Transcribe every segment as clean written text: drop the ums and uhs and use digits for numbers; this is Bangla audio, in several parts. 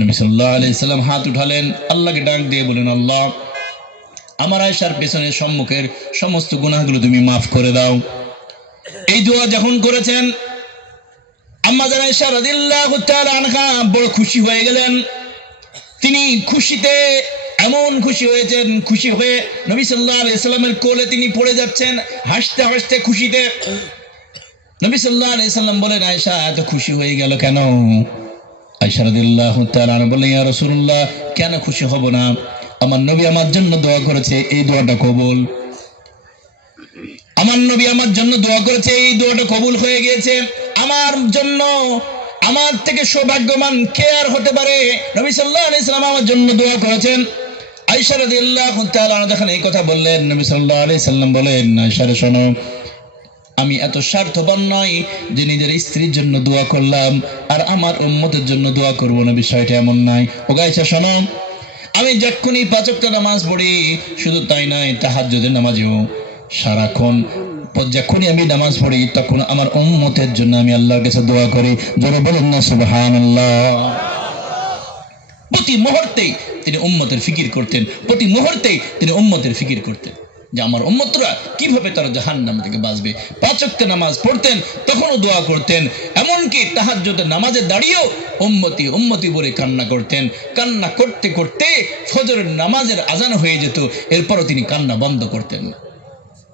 নবী সাল্লাল্লাহু আলাইহি সাল্লাম হাত উঠালেন, আল্লাহকে ডাক দিয়ে বলেন, আল্লাহ আমার আয়েশার পেছনের সম্মুখের সমস্ত গুনাহগুলো তুমি মাফ করে দাও। এই দোয়া যখন করেছেন আম্মা জান আয়েশা রাদিয়াল্লাহু তাআলা আনহা বড় খুশি হয়ে গেলেন। তিনি খুশিতে এমন খুশি হয়েছেন, খুশি হয়ে নবী সাল্লাল্লাহু আলাইহি সাল্লামের কোলে তিনি পড়ে যাচ্ছেন হাসতে হাসতে খুশিতে। নবী সাল্লাল্লাহু আলাইহি সাল্লাম বলেন, আয়েশা এত খুশি হয়ে গেল কেন? আয়েশা রাদিয়াল্লাহু তাআলা বলেন, ইয়া রাসূলুল্লাহ, কেন খুশি হব না? আমার নবী আমার জন্য দোয়া করেছে, এই দোয়াটা কবুল। আমার নবী আমার জন্য দোয়া করেছে, এই দোয়াটা কবুল হয়ে গিয়েছে। আমার জন্য আমার থেকে সৌভাগ্যবান কে আর হতে পারে? নবী সাল্লাল্লাহু আলাইহি সাল্লাম আমার জন্য দোয়া করেছেন। আয়েশা রাদিয়াল্লাহু তাআলা যখন এই কথা বললেন, নবী সাল্লাল্লাহু আলাইহি সাল্লাম বলেন, আয়েশা রে শোনো, আমি এত স্বার্থবান নই যে নিজের স্ত্রীর জন্য দোয়া করলাম আর আমার উম্মতের জন্য দোয়া করব না, বিষয়টা এমন নয়। ও আয়েশা শোনো, আমি যখনই 5 ওয়াক্ত নামাজ পড়ি, শুধু তাই নয় তাহাজ্জুদের নামাজেও সারাক্ষণ যখনই আমি নামাজ পড়ি তখন আমার উম্মতের জন্য আমি আল্লাহর কাছে দোয়া করি। জোরে বলেন না সুবহানাল্লাহ। প্রতি মুহূর্তে তিনি উম্মতের ফিকির করতেন, প্রতি মুহূর্তে তিনি উম্মতের ফিকির করতেন যে আমার উম্মতরা কিভাবে তারা জাহান্নাম থেকে বাঁচবে। 5 ওয়াক্ত নামাজ পড়তেন, তখনও দোয়া করতেন। এমনকি তাহাজ্জুদের নামাজে দাঁড়িয়েও উম্মতি উম্মতি বলে কান্না করতেন। কান্না করতে করতে ফজরের নামাজের আজান হয়ে যেত, এরপরও তিনি কান্না বন্ধ করতেন না।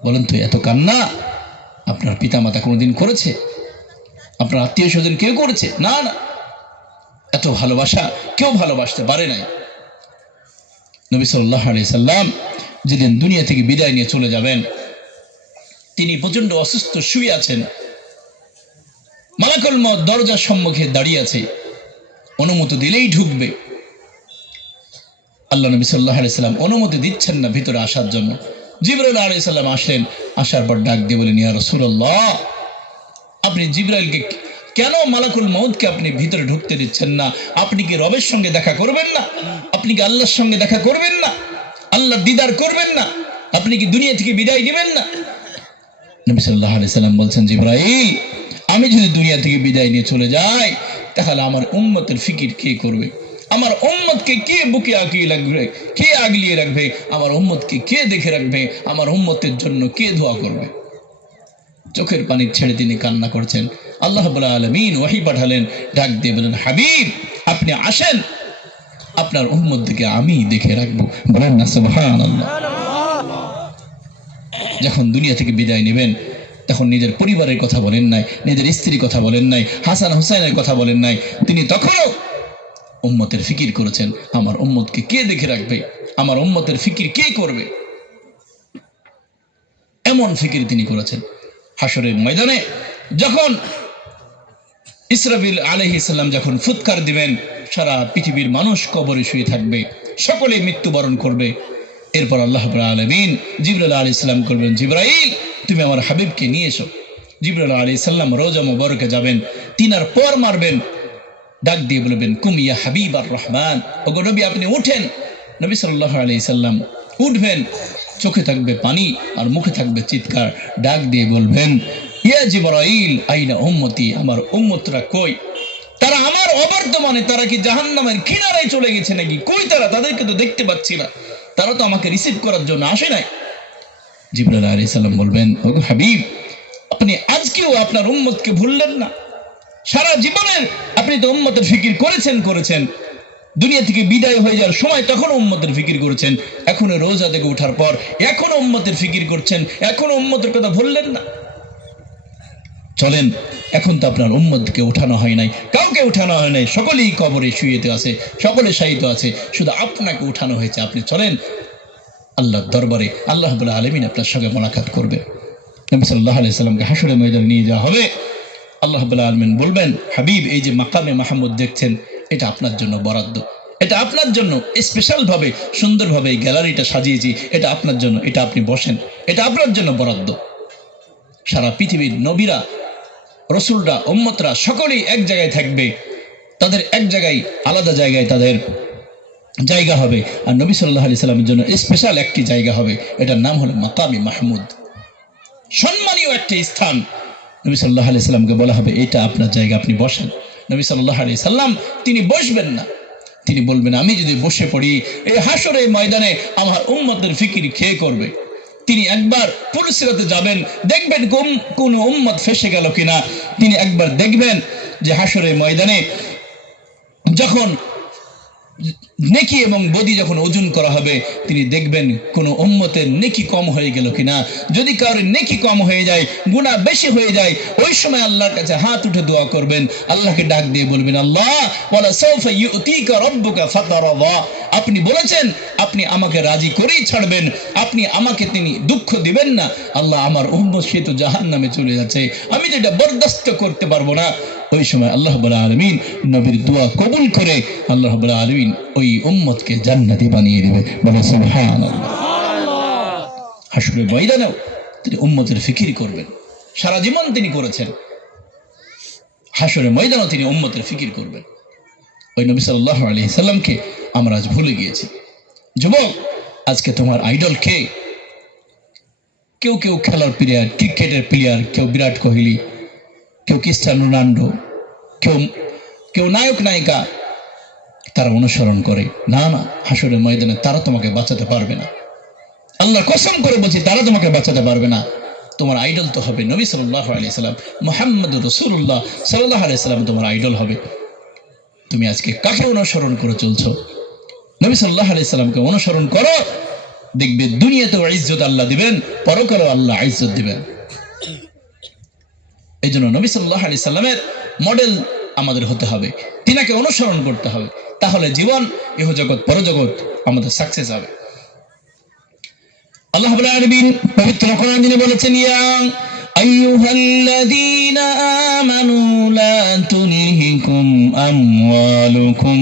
বলেন তো, এত কান্না আপনার পিতামাতা কোনোদিন করেছে? আপনার আত্মীয় স্বজন কেউ করেছে? না না, এত ভালোবাসা কেউ ভালোবাসতে পারে নাই। নবী সাল্লাল্লাহু আলাইহি সাল্লাম যেদিন দুনিয়া থেকে বিদায় নিয়ে চলে যাবেন, তিনি প্রচন্ড অসুস্থ শুয়ে আছেন। মালাকুল মউত দরজার সম্মুখে দাঁড়িয়ে আছে, অনুমতি দিলেই ঢুকবে। আল্লাহ নবী সাল্লাল্লাহু আলাইহি সাল্লাম অনুমতি দিচ্ছেন না ভিতরে আসার জন্য। জিবরাইল আলাইহিস সালাম আসলেন, আসার পর ডাক দিয়ে বলেন, ইয়া রাসূলুল্লাহ, আপনি জিবরাইলকে কেন, মালাকুল মউতকে আপনি ভিতরে ঢুকতে দিচ্ছেন না? আপনি কি রবের সঙ্গে দেখা করবেন না? আপনি কি আল্লাহর সঙ্গে দেখা করবেন না? আল্লাহর দিদার করবেন না? আপনি কি দুনিয়া থেকে বিদায় নেবেন না? নবী সাল্লাল্লাহু আলাইহি সাল্লাম বলছেন, জিবরাইল, আমি যদি দুনিয়া থেকে বিদায় নিয়ে চলে যাই তাহলে আমার উম্মতের ফিকির কে করবে? আমার উম্মতকে কে বুকে আগিয়ে রাখবে? কে আগলিয়ে রাখবে? আমার উম্মতকে কে দেখে রাখবে? আমার উম্মতের জন্য কে দোয়া করবে? চোখের পানি ছেড়ে তিনি কান্না করছেন। আল্লাহ রাব্বুল আলামিন ওহী পাঠালেন, ডাক দিয়ে বলেন, হাবিব আপনি আসেন, আপনার উম্মতকে আমি দেখে রাখবো। বলেন না সুবহানাল্লাহ। যখন দুনিয়া থেকে বিদায় নেবেন তখন নিজের পরিবারের কথা বলেন নাই, নিজের স্ত্রীর কথা বলেন নাই, হাসান হুসাইনের কথা বলেন নাই। তিনি তখনও উম্মতের ফিকির করেছেন, আমার উম্মতকে কে দেখে রাখবে? আমার উম্মতের ফিকির কে করবে? এমন ফিকির তিনি করেছেন। হাসরের ময়দানে যখন ইসরাফিল আলাইহিস সালাম যখন ফুৎকার দিবেন, সারা পৃথিবীর মানুষ কবরে শুয়ে থাকবে, সকলে মৃত্যুবরণ করবে। এরপর আল্লাহ রাব্বুল আলামিন জিবরাইল আলাইহিস সালাম করবেন, জিবরাইল তুমি আমার হাবিবকে নিয়ে এসো। জিবরাইল আলাইহিস সালাম রওজা মুবারকে যাবেন, তিনার পর মারবেন, ডাক দিয়ে বলবেন, কুম ইয়া হাবিবার রহমান, ওগো নবী আপনি উঠেন। নবী সাল্লাল্লাহু আলাইহি সাল্লাম উঠবেন, চোখে থাকবে পানি আর মুখে থাকবে চিৎকার, ডাক দিয়ে বলবেন, ইয়া জিবরাইল আইনা উম্মতি, আমার উম্মতরা কই? তারা আমার অবর্তমানে, তারা কি জাহান্নামের কিনারায় চলে গেছে নাকি? কই তারা? তাদেরকে তো দেখতে পাচ্ছি না, তারা তো আমাকে রিসিভ করার জন্য আসে নাই। জিবরাইল আলাইহিস সালাম বলবেন, ওগো হাবিব আপনি আজকেও আপনার উম্মতকে ভুললেন না? সারা জীবনের আপনি তো উম্মতের ফিকির করেছেন, দুনিয়া থেকে বিদায় হয়ে যাওয়ার সময় তখন উম্মতের ফিকির করেছেন, এখনো রোজা থেকে ওঠার পর এখনো উম্মতের ফিকির করছেন, এখনো উম্মতের কথা ভুললেন না? চলেন, এখন তো আপনার উম্মতকে উঠানো হয় নাই, কাউকে উঠানো হয় নাই, সকলেই কবরে শুয়েতে আছে, সকলে শায়িত আছে, শুধু আপনাকে উঠানো হয়েছে। আপনি চলেন আল্লাহর দরবারে, আল্লাহ রাব্বুল আলামিন আপনার সঙ্গে মোলাকাত করবে। নবী সাল্লাল্লাহু আলাইহি সাল্লামকে হাসরের ময়দানে নিয়ে যাওয়া হবে। আল্লাহ রাব্বুল আলামিন বলবেন, হাবিব এই যে মাকামে মাহমুদ দেখছেন, এটা আপনার জন্য বরাদ্দ, এটা আপনার জন্য স্পেশাল ভাবে সুন্দরভাবে এই গ্যালারিটা সাজিয়েছি, এটা আপনার জন্য, এটা আপনি বসেন, এটা আপনার জন্য বরাদ্দ। সারা পৃথিবীর নবীরা, রসুলরা, উম্মতরা সকলেই এক জায়গায় থাকবে, তাদের এক জায়গায়, আলাদা জায়গায় তাদের জায়গা হবে, আর নবী সাল্লাল্লাহু আলাইহি সাল্লামের জন্য স্পেশাল একটি জায়গা হবে, এটার নাম হলো মাকামে মাহমুদ, সম্মানীয় একটি স্থান। নবী সাল্লাল্লাহু আলাইহি সাল্লামকে বলা হবে, এটা আপনার জায়গা, আপনি বসেন। নবী সাল্লাল্লাহু আলাইহি সাল্লাম তিনি বসবেন না, তিনি বলবেন আমি যদি বসে পড়ি এই হাসরের ময়দানে আমার উম্মতের ফিকির কে করবে। তিনি একবার পুলসিরাতে যাবেন, দেখবেন কোন উম্মত ফেসে গেল কিনা। তিনি একবার দেখবেন যে হাসরের ময়দানে যখন নেকি এবং বদি যখন ওজন করা হবে, তিনি দেখবেন কোন উম্মতের নেকি কম হয়ে গেল কিনা। যদি কারোর নেকি কম হয়ে যায়, গুনাহ বেশি হয়ে যায়, ওই সময় আল্লাহর কাছে হাত উঠে দোয়া করবেন, আল্লাহকে ডাক দিয়ে বলবেন আল্লাহ ওয়ালা সাউফা ইউতিকা রাব্বুকা ফাতারদা, আপনি বলেছেন আপনি আমাকে রাজি করেই ছাড়বেন, আপনি আমাকে তিনি দুঃখ দিবেন না। আল্লাহ আমার উম্মত সে তো জাহান্নামে চলে যাচ্ছে, আমি তো এটা বরদাস্ত করতে পারবো না। ওই সময় আল্লাহ রাব্বুল আলামিন নবীর দোয়া কবুল করে আল্লাহ রাব্বুল আলামিন ওই উম্মতকে জান্নাতি বানিয়ে দেবে। বলে সুবহানাল্লাহ। হাসরের ময়দানেও তিনি উম্মতের ফিকির করবেন, সারা জীবন তিনি করেছেন, হাসরের ময়দানেও তিনি উম্মতের ফিকির করবেন। ওই নবী সাল্লাল্লাহু আলাইহি সাল্লামকে আমরা আজ ভুলে গিয়েছি। যুবক, আজকে তোমার আইডল কে? কেউ কেউ খেলার প্লেয়ার, ক্রিকেটের প্লেয়ার, কেউ বিরাট কোহলি, কেউ ক্রিস্টিয়ানো রোনাল্ডো, কেউ নায়ক নায়িকা, তারা অনুসরণ করে। না না, হাসরের ময়দানে তারা তোমাকে বাঁচাতে পারবে না। আল্লাহ কসম করে বলছি, তারা তোমাকে বাঁচাতে পারবে না। তোমার আইডল তো হবে নবী সাল্লাল্লাহু আলাইহি সাল্লাম, মুহাম্মদুর রাসূলুল্লাহ সাল্লাল্লাহু আলাইহি সাল্লাম তোমার আইডল হবে। তুমি আজকে কাকে অনুসরণ করে চলছো? নবী সাল্লাল্লাহু আলাইহি সাল্লামকে অনুসরণ করো, দেখবে দুনিয়াতেও ইজ্জত আল্লাহ দিবেন, পরকালেও আল্লাহ ইজ্জত দিবেন। এই জন্য নবী সাল্লাল্লাহু আলাইহি সাল্লামের মডেল আমাদের হতে হবে, তিনাকে অনুসরণ করতে হবে, তাহলে জীবন ইহজগৎ পরজগৎ আমাদের সাকসেস হবে। আল্লাহ রাব্বুল আলামিন পবিত্র কোরআন তিনি বলেছেন, ইয়া আইয়ুহাল্লাযীনা আমানু লা তুলহিকুম আমওয়ালুকুম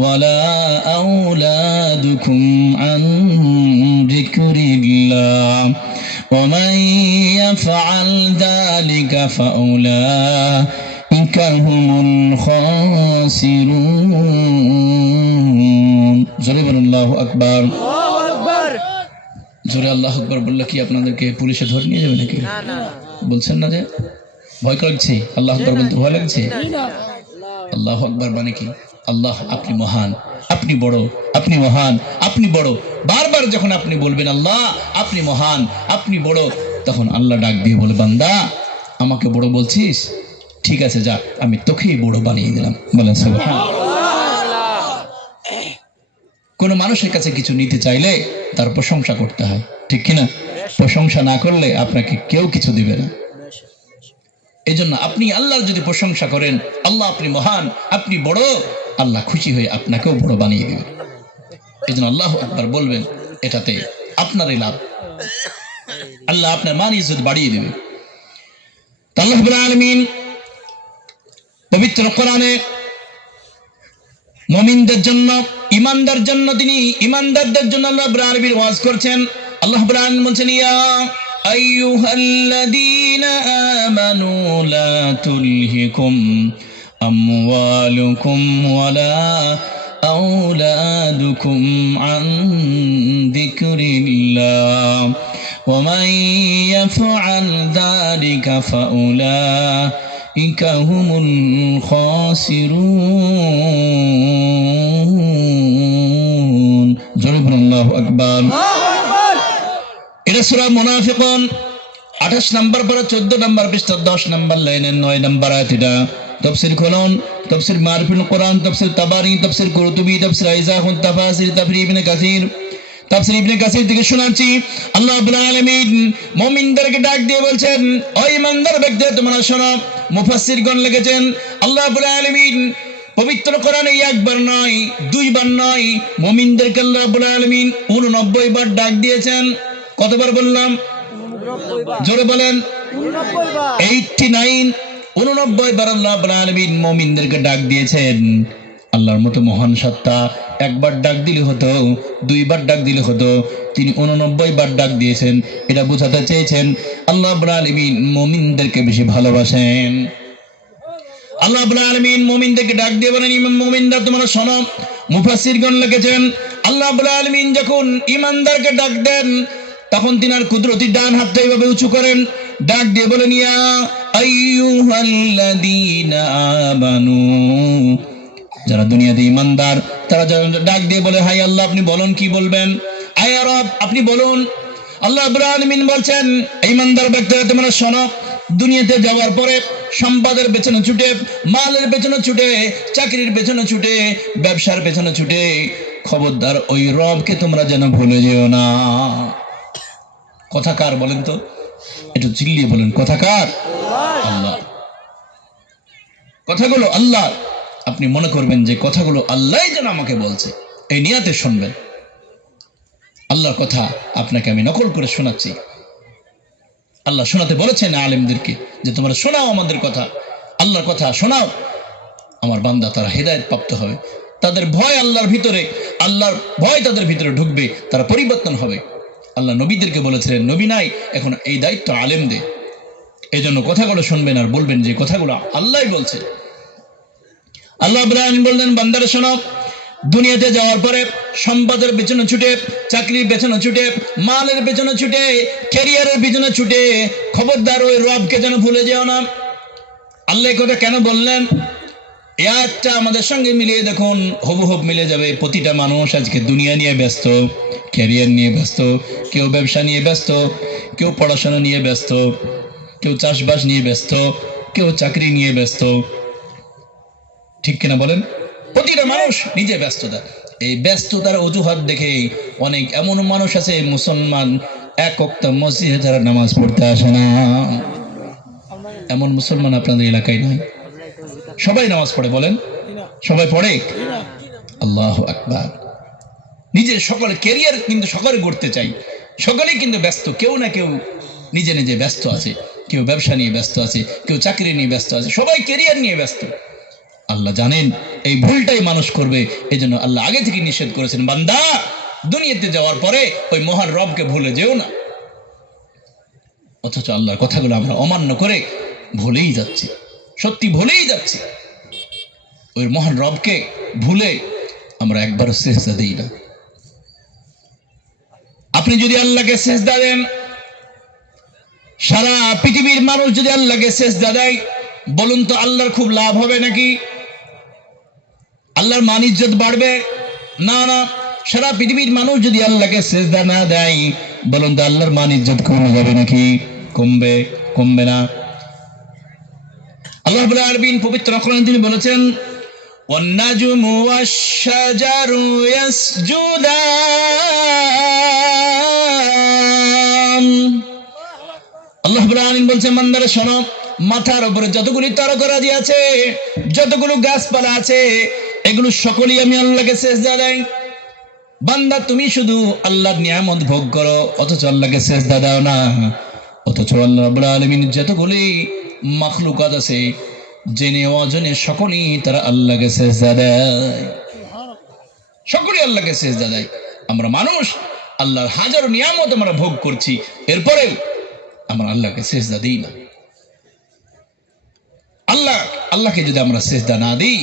ওয়ালা আওলাদুকুম আন যিকরিল্লাহ ওয়া মান ইয়াফআল যালিকা ফাউলাইকা হুমুল খাসিরুন। জোরে বলুন আল্লাহু আকবার। জোরে আল্লাহু আকবার বললে কি আপনাদেরকে পুলিশে ধরে নিয়ে যাবে নাকি? বলছেন না যে ভয় লাগছে? আল্লাহু আকবার বলতে ভয় লাগছে? আল্লাহু আকবার মানে কি? আল্লাহ আপনি মহান, আপনি বড়, আপনি মহান, আপনি বড়। বারবার যখন আপনি বলবেন আল্লাহ আপনি মহান, আপনি বড়, তখন আল্লাহ ডাক দিয়ে বলে, বান্দা আমাকে বড় বলছিস, ঠিক আছে যা, আমি তোকেই বড় বানিয়ে দিলাম। বলেন সুবহানাল্লাহ। কোন মানুষের কাছে কিছু নিতে চাইলে তার প্রশংসা করতে হয়, ঠিক কিনা? প্রশংসা না করলে আপনাকে কেউ কিছু দিবে না। এই জন্য আপনি আল্লাহর যদি প্রশংসা করেন, আল্লাহ আপনি মহান, আপনি বড়, আল্লাহ খুশি হয়ে আপনাকেও বড় বানিয়ে দিবে। এই জন্য আল্লাহু আকবার বলবেন, এটাতে আপনারই লাভ, আল্লাহ আপনার মান ইজ্জত বাড়িয়ে দিবে। আল্লাহ রাব্বুল আলামিন পবিত্র কোরআনে মুমিনদের জন্য, ঈমানদার জন্য, তিনি ঈমানদারদের জন্য আল্লাহ রাব্বুল আলামিন ওয়াজ করছেন। আল্লাহ রাব্বুল আলামিন বলছেন, ইয়া আইয়ুহাল্লাযীনা আমানু লা তুলহিকুম আমওয়ালুকুম ওয়ালা আওলাদুকুম আন যিকরিল্লাহ ওয়া মান ইয়াফআল যালিকা ফাউলাইকা হুমুল খাসিরুন। জোরে বলুন আল্লাহু আকবার। এটা সূরা মুনাফিকুন 28 নম্বর পারা 14 নম্বর পৃষ্ঠা 10 নম্বর লাইনের 9 নম্বর আয়াত। এটা তাফসীর খুলুন, তাফসীর মারিফুল কোরআন, তাফসীর তাবারি, তাফসীর কুরতুবী, তাফসীর আইজাহুন তাফাসির, তাফসীর ইবনে কাসির, তাফসীর ইবনে কাসির থেকে শোনাচ্ছি। আল্লাহ রাব্বুল আলামিন মুমিনদেরকে ডাক দিয়ে বলছেন, ও ঈমানদার ব্যক্তিরা তোমরা শোনো। মুফাসসিরগণ লিখেছেন, আল্লাহ রাব্বুল আলামিন পবিত্র কোরআনে একবার নয়, দুইবার নয়, মুমিনদেরকে আল্লাহ রাব্বুল আলামিন 89 বার ডাক দিয়েছেন। কতবার বললাম? জোরে বলেন। 89 বার আল্লাহ রাব্বুল আলামিন মুমিনদেরকে ডাক দিয়েছেন। আল্লাহর মতো মহান সত্তা একবার ডাক দিলে হতো, দুইবার ডাক দিলে হতো, তিনি 89 বার ডাক দিয়েছেন। এটা বোঝাতে চেয়েছেন আল্লাহ রাব্বুল আলামিন মুমিনদেরকে বেশি ভালোবাসেন। আল্লাহ রাব্বুল আলামিন মুমিনদেরকে ডাক দিয়ে বলেন, মুমিনরা তোমরা শোনো। মুফাসসিরগণ লিখেছেন, আল্লাহ রাব্বুল আলামিন যখন ঈমানদারকে ডাক দেন, তখন তিনার কুদরতি ডান হাতটা এইভাবে উঁচু করেন, ডাক দিয়ে বলেন, ইয়া আইয়ুহাল্লাযীনা আমানু, যারা দুনিয়াতে ঈমানদার তারা ডাক দিয়ে বলে, হাই আল্লাহ আপনি বলুন কি বলবেন, আয় রব আপনি বলুন। আল্লাহ রাব্বুল আলামিন বলছেন, ঈমানদার ব্যক্তিরা তোমরা শোনো, দুনিয়াতে যাওয়ার পরে সম্পদের পেছনে ছুটে, মালের পেছনে ছুটে, চাকরির পেছনে ছুটে, ব্যবসার পেছনে ছুটে, খবরদার ওই রবকে তোমরা যেন ভুলে যেও না। কথা কার বলেন তো, একটু চিল্লিয়ে বলেন, কথা কার? আল্লাহ। কথাগুলো আল্লাহ। আপনি মনে করবেন যে কথাগুলো আল্লাহ যেন আমাকে বলছে, এই নিয়াতে শুনবেন। আল্লাহর কথা আপনাকে আমি নকল করে শোনাচ্ছি। আল্লাহ শোনাতে বলেছেন আলেমদেরকে যে তোমরা শোনাও আমাদের কথা, আল্লাহর কথা শোনাও, আমার বান্দা তারা হেদায়েত প্রাপ্ত হবে, তাদের ভয় আল্লাহর ভিতরে, আল্লাহর ভয় তাদের ভিতরে ঢুকবে, তারা পরিবর্তন হবে। আল্লাহ নবীদেরকে বলেছিলেন, নবী নাই এখন এই দায়িত্ব আলেমদের, এই জন্য কথাগুলো শুনবেন আর বলবেন যে কথাগুলো আল্লাহ বলছে। আল্লাহ ইব্রাহিম বললেন, বান্দারা শোনো, দুনিয়াতে যাওয়ার পরে সম্পদের পেছনে ছুটে, চাকরির পেছনে ছুটে, মালের পেছনে ছুটে, ক্যারিয়ারের পেছনে ছুটে, খবরদার ওই রবকে যেন ভুলে যেও না। আল্লাহ কথা কেন বললেন? এই আয়াতটা আমাদের সঙ্গে মিলিয়ে দেখুন, হুবহুব মিলে যাবে। প্রতিটা মানুষ আজকে দুনিয়া নিয়ে ব্যস্ত, ক্যারিয়ার নিয়ে ব্যস্ত, কেউ ব্যবসা নিয়ে ব্যস্ত, কেউ পড়াশোনা নিয়ে ব্যস্ত, কেউ চাষবাস নিয়ে ব্যস্ত, কেউ চাকরি নিয়ে ব্যস্ত, ঠিক কিনা বলেন? প্রতিটা মানুষ নিজে ব্যস্ততা। এই ব্যস্ততার অজুহাত দেখে অনেক এমন মানুষ আছে মুসলমান এক ওয়াক্ত মসজিদে যারা নামাজ পড়তে আসে না। এমন মুসলমান আপনাদের এলাকায় নয়, সবাই নামাজ পড়ে, বলেন সবাই পড়ে? আল্লাহু আকবার। নিজের সকলে ক্যারিয়ার কিন্তু সকলে করতে চাই, সকলেই কিন্তু ব্যস্ত, কেউ না কেউ নিজে নিজে ব্যস্ত আছে, কেউ ব্যবসা নিয়ে ব্যস্ত আছে, কেউ চাকরি নিয়ে ব্যস্ত আছে, সবাই ক্যারিয়ার নিয়ে ব্যস্ত। আল্লাহ জানেন এই ভুলটাই মানুষ করবে, এই জন্য আল্লাহ আগে থেকে নিষেধ করেছেন, বান্দা দুনিয়াতে যাওয়ার পরে ওই মহান রবকে ভুলে যেও না। অথচ আল্লাহর কথাগুলো আমরা অমান্য করে ভুলেই যাচ্ছি, সত্যি ভুলেই যাচ্ছি। ওই মহান রবকে ভুলে আমরা একবারও সিজদা দিই না। আপনি যদি আল্লাহকে সিজদা দেন, সারা পৃথিবীর মানুষ যদি আল্লাহকে সিজদা দেয়, বলুন তো আল্লাহর খুব লাভ হবে নাকি? আল্লাহর মান ইজ্জত বাড়বে? না না। সারা পৃথিবীর মানুষ যদি আল্লাহকে সিজদা না দেয়, বলুন তো আল্লাহর মান ইজ্জত কমে যাবে নাকি? কমবে? কমবে না। আল্লাহ রাব্বুল আলামিন পবিত্র কোরআনে তিনি বলেছেন, ওয়ান-নাজমু ওয়াশ-শাজারু ইয়াসজুদান। আল্লাহ রাব্বুল আলামিন বলছেন, বান্দারা শোনো, মাথার উপরে যতগুলি তারকারাজি আছে, যতগুলো গাছপালা আছে, এগুলো সকলেই আমি আল্লাহকে সিজদা দেই। বান্দা তুমি শুধু আল্লাহর নিয়ামত ভোগ করো, অথচ আল্লাহকে সিজদা দাও না। অথচ আল্লাহ রাব্বুল আলামিন যতগুলি মাখলুকাত আছে, জেনে অজেনে সকলেই তারা আল্লাহকে সিজদা দেয়, সকলেই আল্লাহকে সিজদা দেয়। আমরা মানুষ আল্লাহর হাজারো নিয়ামত আমরা ভোগ করছি, এরপরেও আমরা আল্লাহকে সিজদা দিই না। আল্লাহকে যদি আমরা সিজদা না দিই,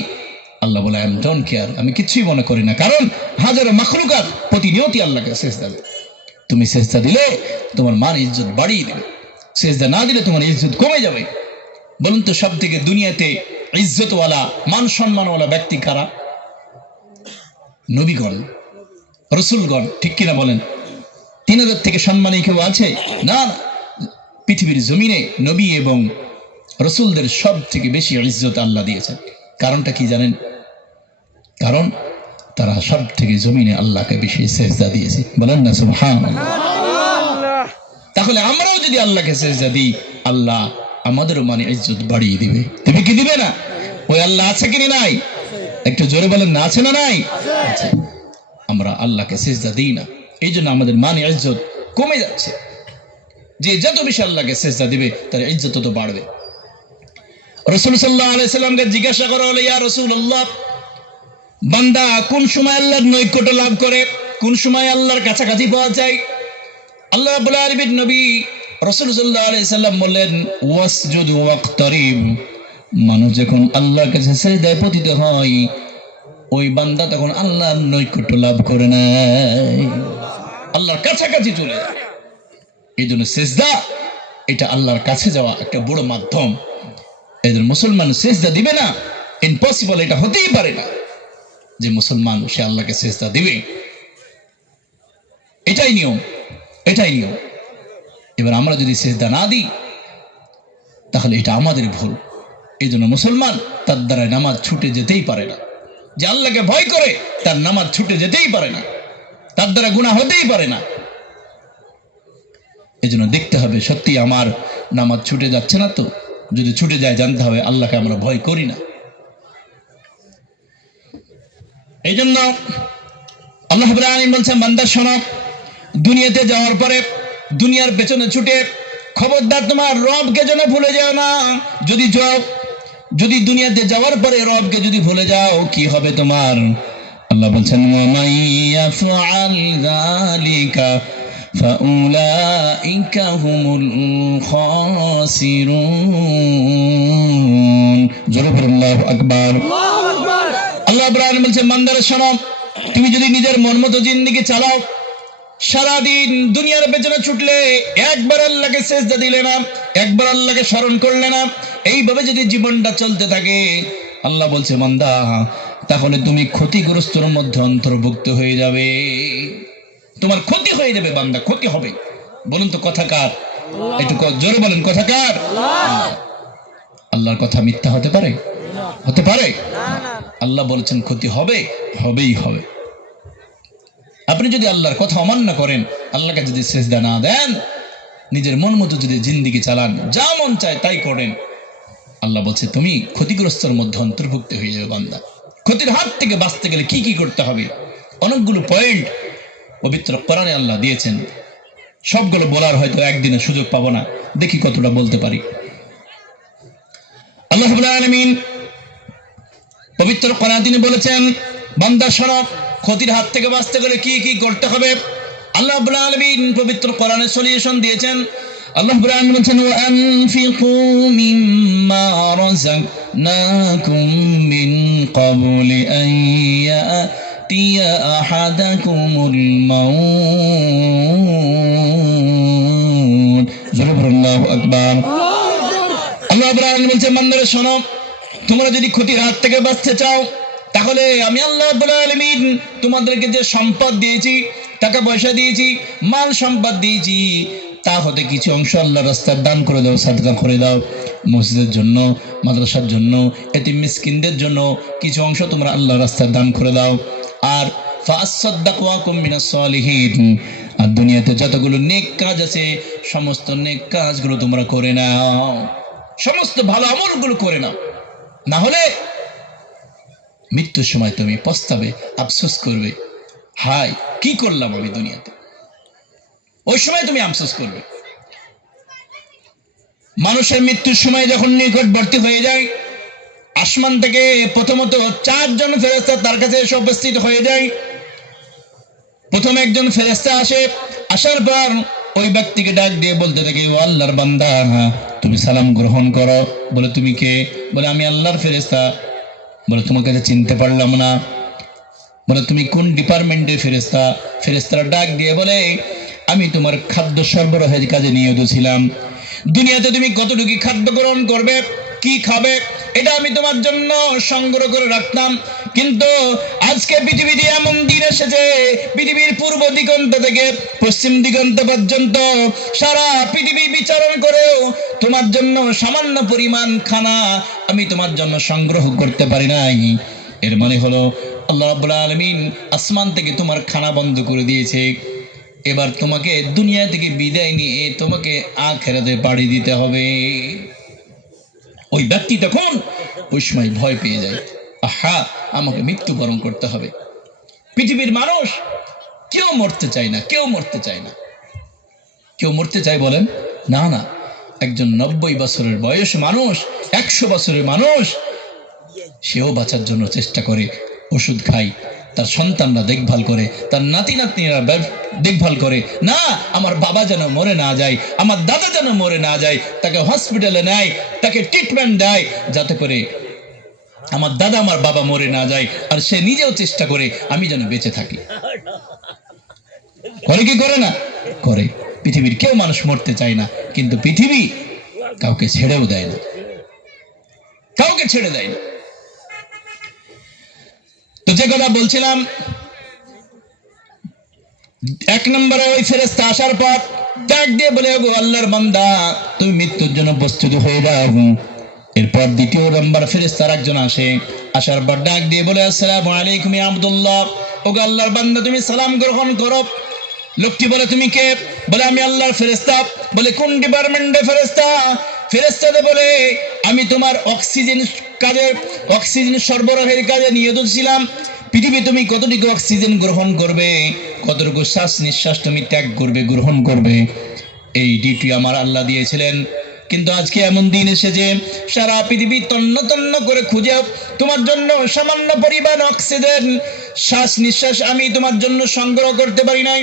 আল্লাহ বলে আই এম ডোন্ট কেয়ার, আমি কিছুই মনে করি না। কারণ হাজারো মাখলুকাত প্রতিনিয়তই আল্লাহকে সিজদা দেয়। তুমি সিজদা দিলে তোমার মান ইজ্জত বাড়িয়ে দেবে, সিজদা না দিলে তোমার ইজ্জত কমে যাবে। বলুন তো সব থেকে দুনিয়াতে ইজ্জতওয়ালা, মান সম্মানওয়ালা ব্যক্তি কারা? নবীগণ, রসুলগণ, ঠিক কিনা বলেন? 3000 থেকে সম্মানী কেউ আছে? না না। পৃথিবীর জমিনে নবী এবং রসুলদের সব থেকে বেশি ইজ্জত আল্লাহ দিয়েছেন। কারণটা কি জানেন? কারণ তারা সব থেকে জমিনে আল্লাহকে বেশি সিজদা দিয়েছে। বলেন না সুবহানাল্লাহ। তাহলে আমরাও যদি আল্লাহকে সিজদা দিই, আল্লাহ আমাদেরও মানে ইজ্জত বাড়িয়ে দিবে। তুমি কি দিবে না? ওই আল্লাহ আছে কি নাই? একটু জোরে বলেন না, আছে না নাই? আছে। আমরা আল্লাহকে সিজদা দিই না, এই জন্য আমাদের মানে ইজ্জত কমে যাচ্ছে। যে যত বেশি আল্লাহকে সিজদা দিবে তার ইজ্জত তত বাড়বে। রাসূল সাল্লাল্লাহু আলাইহি সাল্লামকে জিজ্ঞাসা করা হলো, ইয়া রাসূলুল্লাহ, বান্দা কোন সময় আল্লাহর নৈকট্য লাভ করে, কোন সময় আল্লাহর কাছাকাছি পাওয়া যায়? আল্লাহ রাব্বুল আলামিন নবী রাসূল সাল্লাল্লাহু আলাইহি সাল্লাম বললেন, ওয়াসজুদ ওয়াক্তারিব। মানুষ যখন আল্লাহর কাছে সিজদায় পতিত হয়, ওই বান্দা তখন আল্লাহর নৈকট্য লাভ করে নেয়, আল্লাহর কাছাকাছি চলে যায়। এই জন্য সিজদা এটা আল্লাহর কাছে যাওয়া একটা বড় মাধ্যম। এদের মুসলমান সেজদা দিবে না, ইম্পসিবল, এটা হতেই পারে না যে মুসলমান সে আল্লাহকে সেজদা দিবে। এটাই নিয়ম, এটাই নিয়ম। এবার আমরা যদি সেজদা না দিই তাহলে এটা আমাদের ভুল। এই জন্য মুসলমান তার দ্বারা নামাজ ছুটে যেতেই পারে না। যে আল্লাহকে ভয় করে তার নামাজ ছুটে যেতেই পারে না, তার দ্বারা গুনাহ হতেই পারে না। এই জন্য দেখতে হবে সত্যি আমার নামাজ ছুটে যাচ্ছে না তো, যদি ছুটে যায় জানতে হবে আল্লাহকে আমরা ভয় করি না। এই জন্য আল্লাহ রাব্বুল আলামিন বলছেন, বান্দা শোনো, দুনিয়াতে যাওয়ার পরে দুনিয়ার পেছনে ছুটে খবরদার তোমার রবকে যেন ভুলে যাও না। যদি দুনিয়াতে যাওয়ার পরে রবকে যদি ভুলে যাও কি হবে তোমার? আল্লাহ বলছেন, ওয়ামান ইয়াফআল যালিকা ফাউলাইকা হুমুল খাসিরুন। জোরে বলুন আল্লাহু আকবার। আল্লাহ রাব্বুল আলামিন বলছেন, বান্দারা শোনো, তুমি যদি নিজের মন মতো জিন্দেগি চালাও, সারাদিন দুনিয়ার পেছনে ছুটলে, একবার আল্লাহকে সেজদা দিলে না, একবার আল্লাহকে স্মরণ করলে না, এইভাবে যদি জীবনটা চলতে থাকে, আল্লাহ বলছে বান্দা তাহলে তুমি ক্ষতিগ্রস্তর মধ্যে অন্তর্ভুক্ত হয়ে যাবে। তোমার ক্ষতি হয়ে যাবে বান্দা, ক্ষতি হবে। বলুন তো কথা কার? একটু জোরে বলেন, কথা কার? আল্লাহর কথা মিথ্যা হতে পারে? হতে পারে? আল্লাহ বলেছেন ক্ষতি হবে, হবেই হবে। আপনি যদি আল্লাহর কথা অমান্য করেন, আল্লাহকে যদি সেজদা না দেন, নিজের মন মতো যদি জিন্দেগি চালান, যা মন চায় তাই করেন, আল্লাহ বলছে তুমি ক্ষতিগ্রস্তর মধ্যে অন্তর্ভুক্ত হয়ে যাবে বান্দা। ক্ষতির হাত থেকে বাঁচতে গেলে কি কি করতে হবে, অনেকগুলো পয়েন্ট পবিত্র কোরআনে আল্লাহ দিয়েছেন। সবগুলো বলার হয়তো একদিনে সুযোগ পাবো না, দেখি কতটা বলতে পারি। আল্লাহ রাব্বুল আলামিন পবিত্র কোরআনে তিনি বলেছেন, বান্দা শোনো, ক্ষতির হাত থেকে বাঁচতে গেলে কি কি করতে হবে আল্লাহ রাব্বুল আলামিন পবিত্র কোরআনে সলিউশন দিয়েছেন। আল্লাহ রাব্বুল আলামিন বলেছেন, ওয়ানফিকু মিম্মা রাযাকনাকুম মিন ক্বাবলি আন ইয়াতিয়া আহাদাকুমুল মাউত। আল্লাহু আকবার। আল্লাহ রাব্বুল আলামিন বলেছেন, বান্দারা শোনো, তোমরা যদি ক্ষতির হাত থেকে বাঁচতে চাও, তাহলে আমি আল্লাহ রাব্বুল আলামিন তোমাদেরকে যে সম্পদ দিয়েছি, টাকা পয়সা দিয়েছি, মাল সম্পদ দিয়েছি, তা হতে কিছু অংশ আল্লাহর রাস্তায় দান করে দাও, সাদকা করে দাও। মসজিদের জন্য, মাদ্রাসার জন্য, এতিম মিসকিনদের জন্য কিছু অংশ তোমরা আল্লাহর রাস্তায় দান করে দাও। আর ফাসাদদাকু ওয়া কুম মিনাস সালিহিন, আর দুনিয়াতে যতগুলো নেক কাজ আছে সমস্ত নেক কাজগুলো তোমরা করে নাও, সমস্ত ভালো আমলগুলো করে নাও। না হলে মৃত্যুর সময় তুমি পস্তাবে, আফসোস করবে, হায় কি করলাম আমি দুনিয়াতে। ওই সময় তুমি আফসোস করবে। মানুষের মৃত্যুর সময় যখন নিকটবর্তী হয়ে যায়, আসমান থেকে প্রথমত 4 জন ফেরেশতা তার কাছে এসে উপস্থিত হয়ে যায়। প্রথম একজন ফেরেশতা আসে, আসার পর ওই ব্যক্তিকে ডাক দিয়ে বলতে থাকে, ও আল্লাহর বান্দা, তুমি সালাম গ্রহণ করো। বলে তুমি কে? বলে আমি আল্লাহর ফেরেশতা। বলে তোমাকে চিনতে পারলাম না। বলে তুমি কোন ডিপার্টমেন্টের ফেরেশতা? ফেরেশতারা ডাক দিয়ে বলে, আমি তোমার খাদ্য সরবরাহের কাজে নিয়োজিত ছিলাম। দুনিয়াতে তুমি কতটুকু খাদ্য গ্রহণ করবে, কি খাবে, এটা আমি তোমার জন্য সংগ্রহ করে রাখতাম। কিন্তু আজকে পৃথিবীতে এমন দিন এসেছে, পৃথিবীর পূর্ব দিগন্ত থেকে পশ্চিম দিগন্ত পর্যন্ত সারা পৃথিবী বিচরণ করেও তোমার জন্য সামান্য পরিমাণ খানা আমি তোমার জন্য সংগ্রহ করতে পারি নাই। এর মানে হলো আল্লাহ রাব্বুল আলামিন আসমান থেকে তোমার খানা বন্ধ করে দিয়েছে। এবার তোমাকে দুনিয়া থেকে বিদায় নিয়ে তোমাকে আখিরাতে পাড়ি দিতে হবে। ওই ব্যক্তি তখন ওই সময় ভয় পেয়ে যায়, আহা আমাকে মৃত্যুবরণ করতে হবে। পৃথিবীর মানুষ কেউ মরতে চায় না, কেউ মরতে চায় না। কেউ মরতে চায় বলেন? না না। একজন 90 বছরের বয়স মানুষ, 100 বছরের মানুষ, সেও বাঁচার জন্য চেষ্টা করে, ওষুধ খায়, তার সন্তানরা দেখভাল করে, তার নাতি নাতনিরা দেখভাল করে, না আমার বাবা যেন মরে না যায়, আমার দাদা যেন মরে না যায়, তাকে হসপিটালে নেয়, তাকে ট্রিটমেন্ট দেয়, যাতে করে আমার দাদা আমার বাবা মরে না যায়। আর সে নিজেও চেষ্টা করে আমি যেন বেঁচে থাকি। করে কি করে না? করে। পৃথিবীর কেউ মানুষ মরতে চায় না, কিন্তু পৃথিবী কাউকে ছেড়েও দেয় না, কাউকে ছেড়ে দেয় না। তো যে কথা বলছিলাম, এক নম্বরে ওই ফেরেশতা আসার পর ডাক দিয়ে বলে, ওগো আল্লাহর বান্দা, তুমি মৃত্যুর জন্য প্রস্তুত হয়ে যাও। এরপর দ্বিতীয় নম্বর ফেরেশতার একজন আসে, আসার পর ডাক দিয়ে বলে, আসসালামু আলাইকুম ইয়া আব্দুল্লাহ, ওগো আল্লাহর বান্দা তুমি সালাম গ্রহণ করো। লোকটি বলে, তুমি কে? বলে, আমি আল্লাহর ফেরেশতা। বলে, কোন ডিপার্টমেন্টে ফেরেশতা? ফেরেশতাতে বলে, আমি তোমার অক্সিজেন সরবরাহের কাজে নিয়োজিত ছিলাম। পৃথিবী তুমি কতটুকু অক্সিজেন গ্রহণ করবে, কতটুকু শ্বাস নিঃশ্বাস তুমি ত্যাগ করবে, গ্রহণ করবে, এই ডিউটি আমার আল্লাহ দিয়েছিলেন। কিন্তু আজকে এমন দিন এসেছে, সারা পৃথিবী তন্ন তন্ন করে খুঁজে তোমার জন্য সামান্য পরিমাণ অক্সিজেন শ্বাস নিঃশ্বাস আমি তোমার জন্য সংগ্রহ করতে পারি নাই।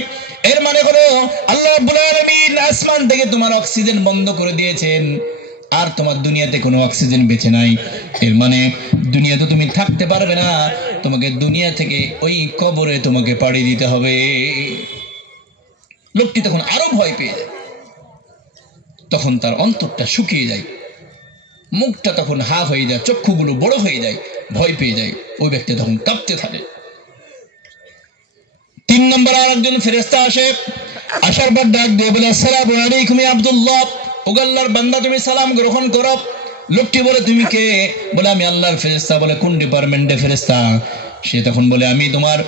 এর মানে হলো আল্লাহ রাব্বুল আলামিন আসমান থেকে তোমার অক্সিজেন বন্ধ করে দিয়েছেন, আর তোমার দুনিয়াতে কোনো অক্সিজেন বেঁচে নাই। এর মানে দুনিয়াতে তুমি থাকতে পারবে না, তোমাকে দুনিয়া থেকে ওই কবরে তোমাকে পাড়ি দিতে হবে। লোকটি তখন আরো ভয় পেয়ে যায়, তখন তার অন্তরটা শুকিয়ে যায়, মুখটা তখন হা হয়ে যায়, চক্ষুগুলো বড় হয়ে যায়, ভয় পেয়ে যায়। ওই ব্যক্তি তখন কাঁপতে থাকে। তিন নম্বর আর একজন ফেরেশতা আসে, আসার পর ডাক দিয়ে বলে, আসসালামু আলাইকুম ইয়া আব্দুল্লাহ, ওগো আল্লাহর বান্দা তুমি সালাম গ্রহণ করো। লোকটি বলে, তুমি কে? বলে, আমি আল্লাহর ফেরেশতা। বলে, কোন ডিপার্টমেন্টে ফেরেশতা? সে তখন বলে, আমি তোমার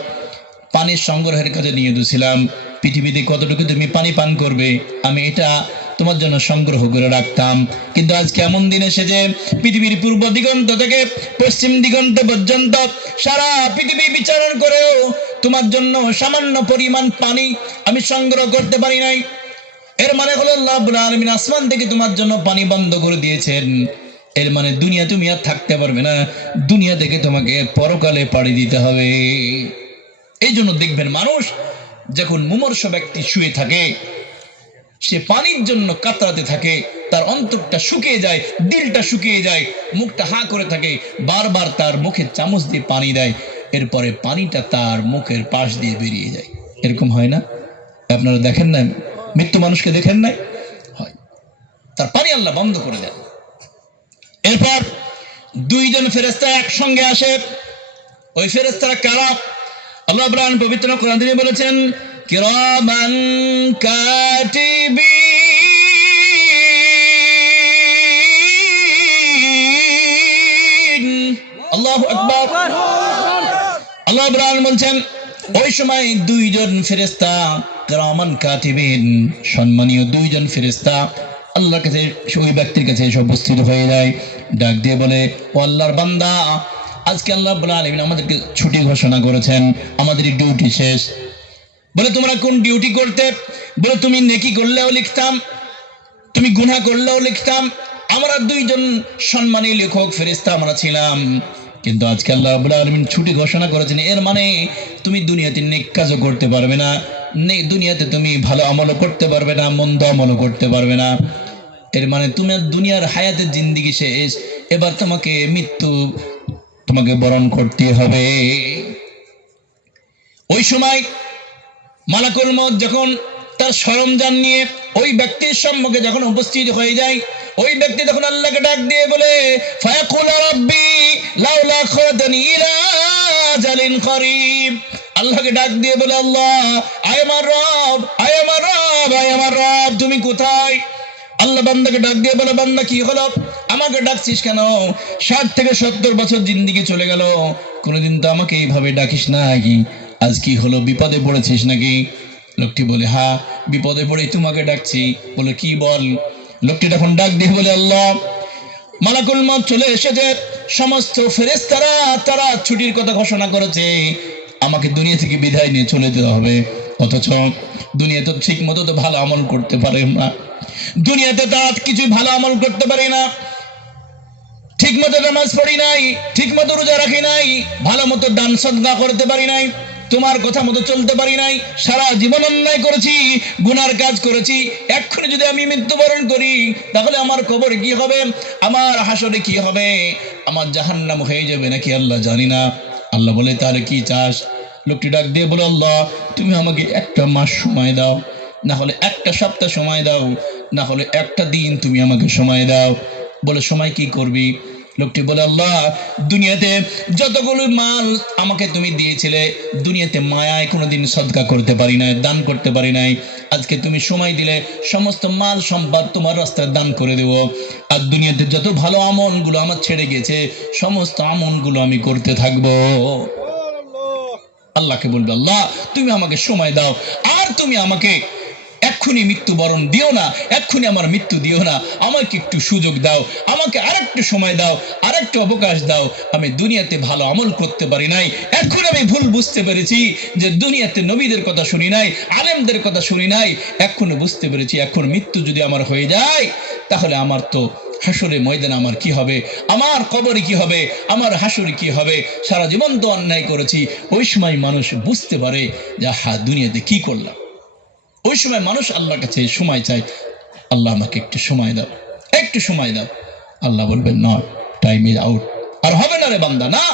পানির সংগ্রহের কাজে নিয়োজিত ছিলাম। পৃথিবীতে কতটুকু তুমি পানি পান করবে, আমি এটা তোমার জন্য সংগ্রহ করে রাখতাম। কিন্তু আজকে এমন দিন এসেছে, পৃথিবীর পূর্ব দিগন্ত থেকে পশ্চিম দিগন্ত পর্যন্ত সারা পৃথিবী বিচরণ করেও তোমার জন্য সামান্য পরিমাণ পানি আমি সংগ্রহ করতে পারি নাই। এর মানে হলো আল্লাহ রাব্বুল আলামিন আসমান থেকে তোমার জন্য পানি বন্ধ করে দিয়েছেন। এর মানে দুনিয়া তুমি আর থাকতে পারবে না, দুনিয়া থেকে তোমাকে পরকালে পাড়ি দিতে হবে। এই জন্য দেখবেন মানুষ যখন মুমূর্ষ ব্যক্তি শুয়ে থাকে, সে পানির জন্য কাতরাতে থাকে, তার অন্তরটা শুকিয়ে যায়, দিলটা শুকিয়ে যায়, মুখটা হা করে থাকে, বারবার তার মুখে চামচ দিয়ে পানি দেয়, এরপরে পানিটা তার মুখের পাশ দিয়ে বেরিয়ে যায়। এরকম হয় না? আপনারা দেখেন না, মৃত্যু মানুষকে দেখেন নাই? হয়, তার পানি আল্লাহ বন্ধ করে দেন। এরপর দুইজন ফেরেশতা একসঙ্গে আসে। ওই ফেরেশতারা কারা? আল্লাহ রাব্বুল আলামিন পবিত্র কোরআন দিয়ে বলেছেন, কিরামান কাতিবিন। আল্লাহু আকবার। আল্লাহ রাব্বুল আলামিন বলছেন, ওই সময় দুইজন ফেরেশতা কিরামান কাতিবিন, সম্মানীয় দুইজন ফেরেশতা আল্লাহর কাছে, ওই ব্যক্তির কাছে এসে উপস্থিত হয়ে যায়। ডাক দিয়ে বলে, ও আল্লাহর বান্দা, আজকে আল্লাহ রাব্বুল আলামিন আমাদেরকে ছুটি ঘোষণা করেছেন, আমাদের ডিউটি শেষ। বলে, তোমরা কোন ডিউটি করতে? বলে, তুমি নেকি করলেও লিখতাম, তুমি গুনাহ করলেও লিখতাম। আমরা দুইজন সম্মানী লেখক ফেরেশতা আমরা ছিলাম, কিন্তু আজকে আল্লাহ রাব্বুল আলামিন ছুটি ঘোষণা করেছেন। এর মানে তুমি দুনিয়াতে নেক কাজও করতে পারবে না, দুনিয়াতে তুমি ভালো আমলও করতে পারবে না, মন্দ আমলও করতে পারবে না। এর মানে তুমি দুনিয়ার হায়াতের জিন্দেগি শেষ, এবার তোমাকে মৃত্যু তোমাকে বরণ করতে হবে। ওই সময় মালাকুল মউত যখন তার সরঞ্জাম নিয়ে ওই ব্যক্তির সম্মুখে যখন উপস্থিত হয়ে যায়, ওই ব্যক্তি তখন আল্লাহকে ডাক দিয়ে বলে, ফায়াকুল রাব্বি লাউলা আখরাতানি ইলা আজালিন করিব। আল্লাহকে ডাক দিয়ে বলে, আল্লাহ, আয় আমার রব, আয় আমার রব, আয় আমার রব, তুমি কোথায়? আল্লাহ বান্দাকে ডাক দিয়ে বলে, বান্দা কি হলো, আমাকে ডাকছিস কেন? 60 থেকে 70 বছর জিন্দেগি চলে গেল, কোনোদিন তো আমাকে এইভাবে ডাকিস না, কি আজ কি হলো, বিপদে পড়েছিস নাকি? লোকটি বলে, হ্যাঁ, বিপদে পড়ে তোমাকে ডাকছি। বলে, কি বল? লোকটি তখন ডাক দিয়ে বলে, আল্লাহ, মালাকুল মউত চলে এসেছে, সমস্ত ফেরেশতারা তারা ছুটির কথা ঘোষণা করেছে, আমাকে দুনিয়া থেকে বিদায় নিয়ে চলে যেতে হবে। অথচ দুনিয়াতে ঠিক মতো তো ভালো আমল করতে পারে না, দুনিয়াতে তারা কিছু ভালো আমল করতে পারে না, ঠিক মতো নামাজ পড়ি নাই, ঠিক মতো রোজা রাখি নাই, ভালো মতো দান সদকা করতে পারি নাই, তোমার কথা মতো চলতে পারি নাই, সারা জীবন অন্যায় করেছি, গুনার কাজ করেছি। এক্ষুনি যদি আমি মৃত্যুবরণ করি, তাহলে আমার কবরে কি হবে, আমার হাসরে কি হবে, আমার জাহান্নাম হয়ে যাবে নাকি আল্লাহ জানি না। আল্লাহ বলে, তাহলে কি চাস? লোকটি ডাক দিয়ে বলে, আল্লাহ, তুমি আমাকে 1 মাস সময় দাও, না হলে একটা সপ্তাহ সময় দাও, না হলে একটা দিন তুমি আমাকে সময় দাও। বলে সময় কি করবি? লোকটি বলে, আল্লাহ, দুনিয়াতে যতগুলো মাল আমাকে তুমি দিয়েছিলে, দুনিয়াতে মায়ায় কোনোদিন সদকা করতে পারি নাই, দান করতে পারি নাই। আজকে তুমি সময় দিলে সমস্ত মাল সম্পদ তোমার রাস্তায় দান করে দেব। আর দুনিয়াতে যত ভালো আমলগুলো আমার ছেড়ে গেছে, সমস্ত আমলগুলো আমি করতে থাকবো। আল্লাহকে বলবে, আল্লাহ তুমি আমাকে সময় দাও, আর তুমি আমাকে এক্ষুনি মৃত্যুবরণ দিও না, এক্ষুনি আমার মৃত্যু দিও না, আমাকে একটু সুযোগ দাও, আমাকে আরেকটু সময় দাও, আরেকটু অবকাশ দাও। আমি দুনিয়াতে ভালো আমল করতে পারি নাই, এখন আমি ভুল বুঝতে পেরেছি যে দুনিয়াতে নবীদের কথা শুনি নাই, আলেমদের কথা শুনি নাই, এখন বুঝতে পেরেছি এখন মৃত্যু যদি আমার হয়ে যায়, তাহলে আমার তো হাসরে ময়দানে আমার কি হবে, আমার কবরে কি হবে, আমার হাসরে কি হবে, সারা জীবন তো অন্যায় করেছি। ওই সময় মানুষ বুঝতে পারে যে হা, দুনিয়াতে কি করলাম। ওই সময় মানুষ আল্লাহর কাছে সময় চায়, আল্লাহ আমাকে একটু সময় দাও, একটু সময় দাও। আল্লাহ বলবেন, নট, টাইম ইজ আউট, আর হবে না রে বান্দা, না।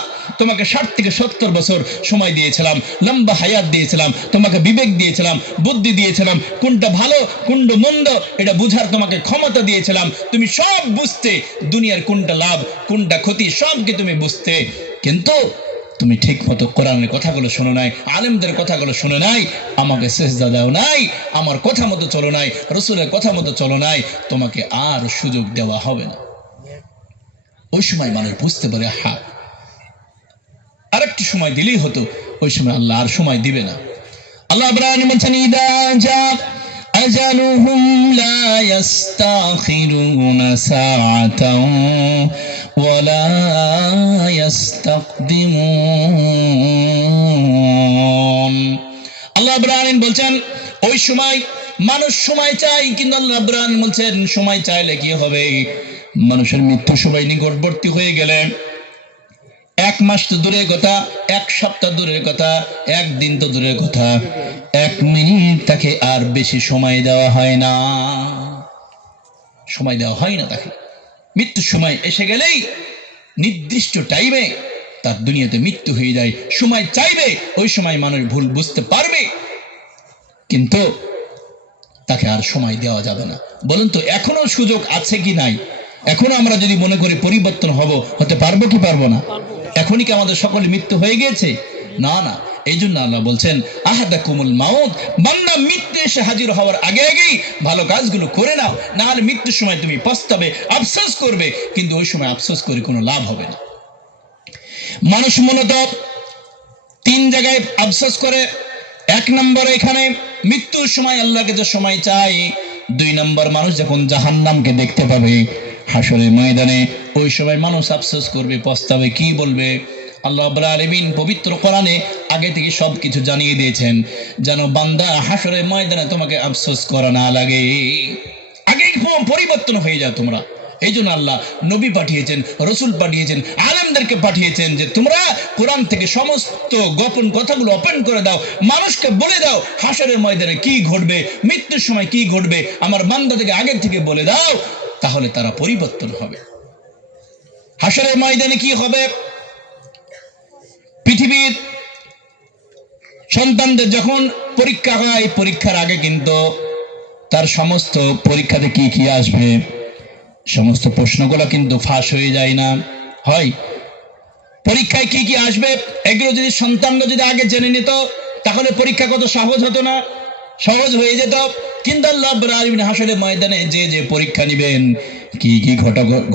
তোমাকে 60 থেকে 70 বছর সময় দিয়েছিলাম, লম্বা হায়াত দিয়েছিলাম, তোমাকে বিবেক দিয়েছিলাম, বুদ্ধি দিয়েছিলাম, কোনটা ভালো কোনটা মন্দ এটা বুঝার তোমাকে ক্ষমতা দিয়েছিলাম। তুমি সব বুঝতে, দুনিয়ার কোনটা লাভ কোনটা ক্ষতি সবকে তুমি বুঝতে, কিন্তু তুমি ঠিক মতো কোরআনের কথাগুলো শোনো নাই, আলেমদের কথাগুলো শোনো নাই, আমাকে সেজদা দাও নাই, আমার কথা মতো চলো নাই, রসুলের কথা মতো চলো নাই, তোমাকে আর সুযোগ দেওয়া হবে না। ওই সময় মানুষ বুঝতে পারে, হা, আরেকটু সময় দিলেই হতো। ওই সময় আল্লাহ আর সময় দিবে না। আল্লাহ ইব্রাহিম বলছেন, ইদা জা আজালুহুম লা ইস্তাখিরুনা সাআতাও ওয়ালা ইস্তাকদিমুন। আল্লাহ ইব্রাহিম বলছেন, ওই সময় মানুষ সময় চায়, কিন্তু আল্লাহ ইব্রাহিম বলছেন সময় চাইলে কি হবে? মানুষের মৃত্যু সময় নিকটবর্তী হয়ে গেলে, 1 মাস তো দূরের কথা, 1 সপ্তাহ দূরের কথা, 1 দিন তো দূরের কথা, 1 মিনিট তাকে আর বেশি সময় দেওয়া হয় না, সময় দেওয়া হয় না তাকে। মৃত্যুর সময় এসে গেলেই নির্দিষ্ট টাইমে তার দুনিয়াতে মৃত্যু হয়ে যায়। সময় চাইবে, ওই সময় মানুষ ভুল বুঝতে পারবে, কিন্তু তাকে আর সময় দেওয়া যাবে না। বলুন তো, এখনো সুযোগ আছে কি নাই? এখনো আমরা যদি মনে করি পরিবর্তন হতে পারবো কি পারবো না? এখনই কি আমাদের সকলে মৃত্যু হয়ে গেছে? না, না। এই জন্য আল্লাহ বলছেন, আহাদাকুমুল মাউত, বান্দা মৃত্যু এসে হাজির হওয়ার আগে আগেই ভালো কাজগুলো করে নাও, না হলে মৃত্যুর সময় তুমি পস্তাবে, আফসোস করবে, কিন্তু ওই সময় আফসোস করে কোনো লাভ হবে না। মানুষ মূলত 3 জায়গায় আফসোস করে। 1 নম্বর, এখানে মৃত্যুর সময় আল্লাহকে যে সময় চাই। 2 নম্বর, মানুষ যখন জাহান্নামকে দেখতে পাবে হাসরের ময়দানে, ওই সময় মানুষ আফসোস করবে, পস্তাবে, কি বলবে? আল্লাহ রাব্বুল আলামিন পবিত্র কোরআনে আগে থেকে সবকিছু জানিয়ে দিয়েছেন, যেন বান্দা হাসরের ময়দানে তোমাকে আফসোস করা না লাগে, আগেই পরিবর্তন হয়ে যাও তোমরা। এই জন্য আল্লাহ নবী পাঠিয়েছেন, রসুল পাঠিয়েছেন, আলেমদেরকে পাঠিয়েছেন, যে তোমরা কোরআন থেকে সমস্ত গোপন কথাগুলো ওপেন করে দাও, মানুষকে বলে দাও হাসরের ময়দানে কি ঘটবে, মৃত্যুর সময় কি ঘটবে, আমার বান্দাদেরকে আগে থেকে বলে দাও, তাহলে তারা পরিবর্তন হবে। হাসরের ময়দানে কি হবে? পৃথিবীর সন্তানদের যখন পরীক্ষা হয়, পরীক্ষার আগে কিন্তু তার সমস্ত পরীক্ষাতে কি কি আসবে, সমস্ত প্রশ্নগুলো কিন্তু ফাঁস হয়ে যায় না? হয়। পরীক্ষায় কি কি আসবে এগুলো যদি সন্তানরা যদি আগে জেনে নিত, তাহলে পরীক্ষা কত সহজ হতো না? সহজ হয়ে যেত। কিন্তু আল্লাহ রাব্বুল আলামিন হাসরের ময়দানে যে পরীক্ষা নেবেন, কি কি